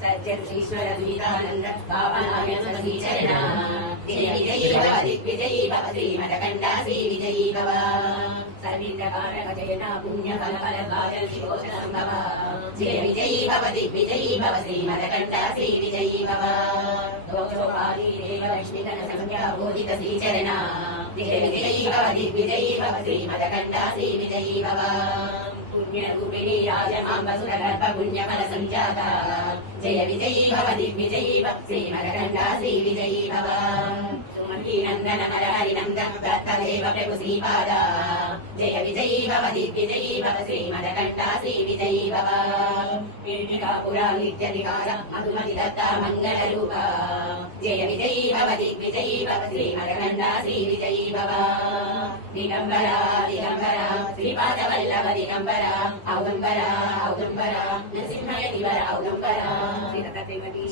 సజ్జీశ్వర ద్వితానంద పావనాయ శ్రీచరణ జయ విజయీ భవ దిగ్విజయీ భవ శ్రీమదకండా శ్రీ విజయీ భవ సర్వింద్రకారక జయన పుణ్య ఫల ఫల భాజన శివోష సంభవ జయ విజయీ భవ దిగ్విజయీ భవ శ్రీమదకండా శ్రీ విజయీ భవ దోషోపాధి దేవ లక్ష్మీ ధన సంఖ్యా బోధిత శ్రీచరణ జయ విజయీ భవ దిగ్విజయీ భవ శ్రీమదకండా శ్రీ విజయీ భవ పుణ్యరూపిణి రాజమాంబసురగర్భ పుణ్యఫల సంజాత జయ విజయీ భవ దిగ్విజయీ భవ శ్రీమదకండా శ్రీ విజయీ భవ సుమతి నందన హరి నందన దత్తదేవ ప్రభు శ్రీపాద జయ విజయీ భవ దిగ్విజయీ భవ శ్రీమదకండా శ్రీ విజయీ భవ పీఠికాపురా నిత్యధికార మధుమతి దత్త మంగళ రూప జయ విజయీ భవ దిగ్విజయీ భవ శ్రీమదకండా శ్రీ విజయీ భవ దిగంబర దిగంబర శ్రీపాద వల్లభ దిగంబర ఔదంబర ఔదంబర నరసింహయ దివర ఔదంబర శ్రీదత్త శ్రీమతి